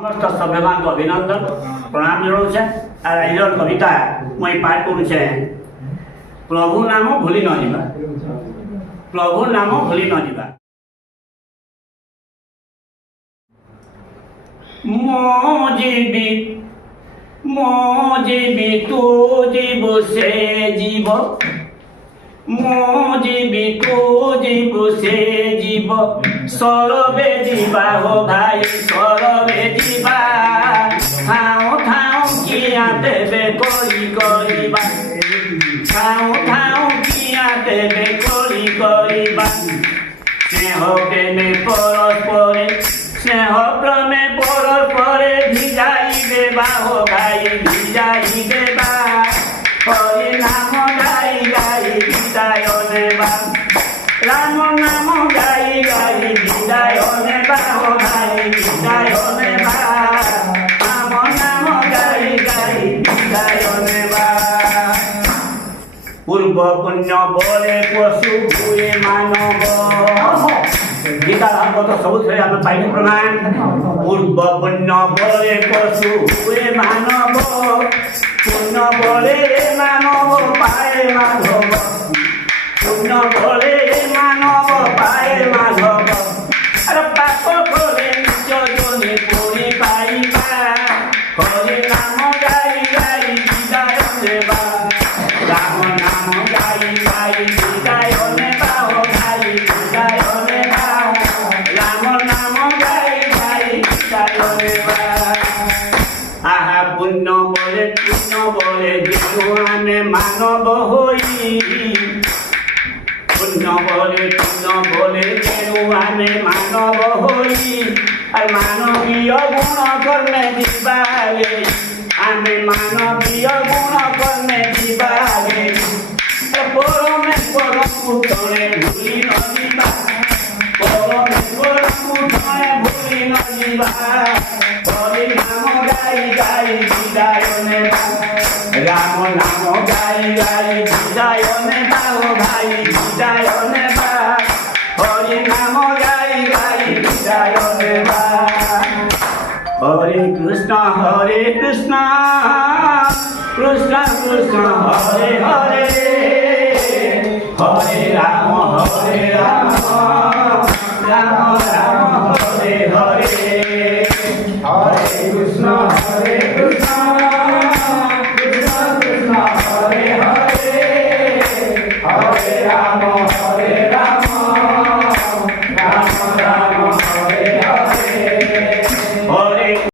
समस्त सभ्यमान को अभिनंदन प्रणाम जनाऊे आर आज कविता मुई पाठ करुचे प्रभु नाम भूली न जावा प्रभु नाम भूली न जावा मो जीवी तू जीव से जीव मो जीवी तू जीव से जीव सरबे जीवा हो भाई सरबे जीवा ठाऊ ठाऊ किया देवे कोई करिबा ठाऊ ठाऊ किया देवे कोई करिबा स्नेह प्रेमे परस्परे स्नेह प्रेमे परस्परे भिजाई देवा हो भाई भिजाई देवा हरि नाम गाई गाई विदाय नेबा राम नाम गाई गाई विदाय नेबा हो भाई विदाय नेबा राम नाम गाई गाई विदाय नेबा पूर्व पुण्य बोले पशु हुए मानव गीता हमको तो सब थे आम पाइल प्रमाण पूर्व पुण्य बोले पशु हुए मानव पुण्य बोले मानव पाए माधव पुण्य बोले मानव पाए माधव अरे पाप बोले निज जोनि पुरी पाइबा हरि नाम गाई गाई विदाय नेबा राम नाम गाई गाई विदाय नेबा हो गाई विदाय नेबा राम नाम गाई गाई विदाय नेबा आहा पुण्य बोले जिनुआने मानव होई पुण्य बोले जिनुआने मानव होई और मानवीय गुण करने जीवागे आमे मानवीय गुण करने जीवागे परमेश्वर पुतले भूली न जीवा परमेश्वर पुतले भूली न जीवा हरि नाम गाई गाई विदाय नेबा राम नाम गाई गाई विदाय नेबा हो भाई विदाय नेबा हरि नाम गाई गाई विदाय नेबा हरे कृष्ण कृष्ण कृष्ण हरे हरे हरे राम राम राम हरे हरे हरे कृष्ण हरे